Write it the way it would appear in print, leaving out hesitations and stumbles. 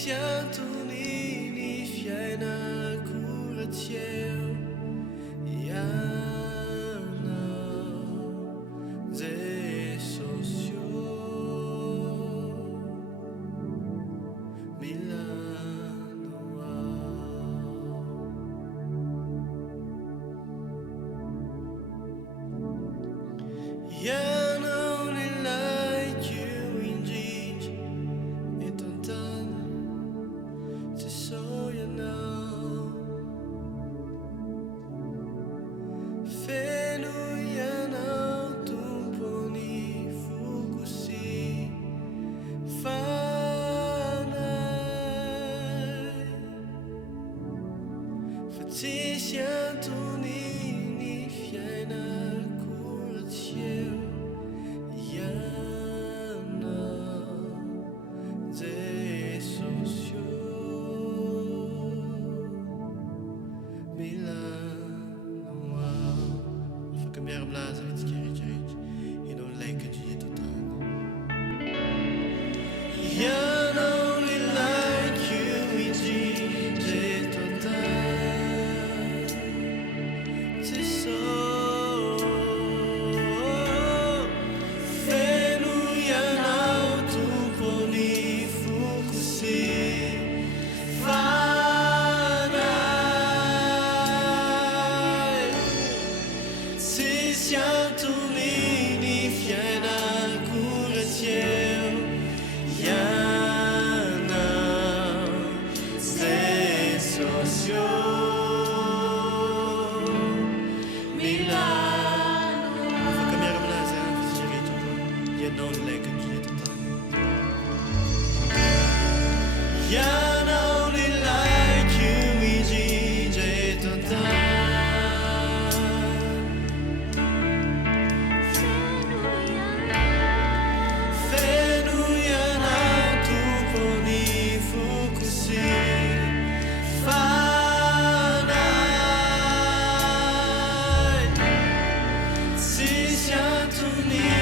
Siantoni ny fiainako ratseo ianao Jesosy milano ianao nilay koa indrindra eto an-tany tsy sao ianao feno ianao tompony foko sy fanahy fa tsisy antony ny fiainako ratseo ianao Jesosy milano afaka miara-milaza vitsika rehetrarehetra ianao ny laiky eto an-tany ianao ny laiky indrindra eto an-tany tsy sao feno ianao tompony foko sy tsisy antony ny fiainako ratseo ianao Jesosy milano afaka miara-milaza vitsika rehetra ianao ny laiky eto an-tany ianao ny laiky indrindra eto an-tany to me.